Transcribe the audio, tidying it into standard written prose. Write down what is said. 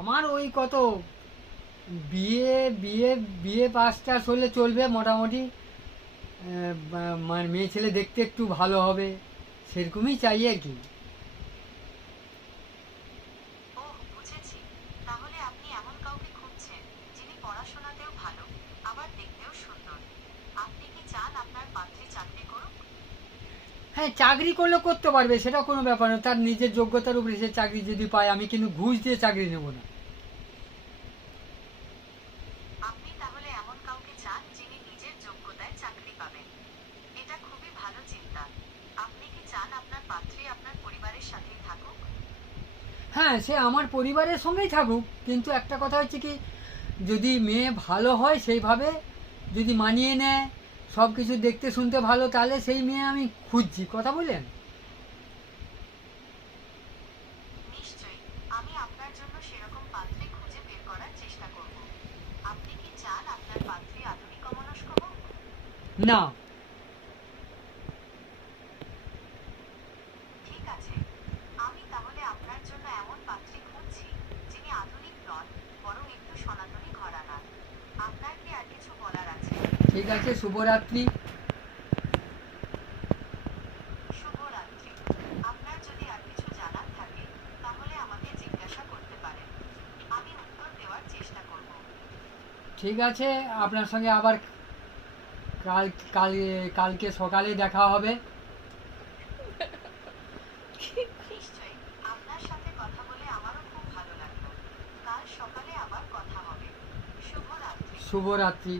আমার ওই কত বিয়ে বিয়ে বিয়ে পাস টাস হলে চলবে মোটামুটি। মানে মেয়ে ছেলে দেখতে একটু ভালো হবে, সেরকমই চাই আর কি। ওহ, বুঝেছি। তাহলে আপনি এমন কাউকে খুঁজছেন যিনি পড়াশোনাতেও ভালো, আবার দেখতেও সুন্দর। আপনি কি চান আপনার পাত্রী চাকরি করুক? হ্যাঁ, চাকরি করলে করতে পারবে, সেটা কোনো ব্যাপার না। তার নিজের যোগ্যতার উপরে সে চাকরি যদি পায়, আমি কিন্তু ঘুষ দিয়ে চাকরি নেব না। আপনি তাহলে এমন কাউকে চান যিনি নিজের যোগ্যতায় চাকরি পাবেন। এটা খুবই ভালো চিন্তা। আপনি কি চান আপনার পাত্রী আপনার পরিবারের সাথেই থাকুক? হ্যাঁ, সে আমার পরিবারের সঙ্গেই থাকুক, কিন্তু একটা কথা হচ্ছে কি, যদি মেয়ে ভালো হয় সেইভাবে, যদি মানিয়ে নেয়, সব কিছু দেখতে শুনতে ভালো, তাহলে সেই মেয়ে আমি খুঁজছি, কথা বলেন। নিশ্চয়ই। আমি আপনার জন্য সেরকম পাত্রী খুঁজে বের করার চেষ্টা করব। আপনি কি চান আপনার পাত্রী আধুনিক অমনস্ক হোক? না। ঠিক আছে। আমি তাহলে আপনার জন্য এমন পাত্রী খুঁজছি যিনি আধুনিক নন, বরং একটু সনাতনী ঘরানার। আপনার কি আর কিছু বলার আছে? ঠিক আছে, শুভরাত্রি। শুভরাত্রি। আপনার যদি আর কিছু জানার থাকে তাহলে আমাকে জিজ্ঞাসা করতে পারেন। আমি উত্তর দেওয়ার চেষ্টা করব। ঠিক আছে, আপনার সঙ্গে আবার কাল কাল কালকে সকালে দেখা হবে। নিশ্চয়ই। আপনার সাথে কথা বলে আমারও খুব ভালো লাগলো। কাল সকালে আবার কথা হবে। শুভরাত্রি। শুভরাত্রি।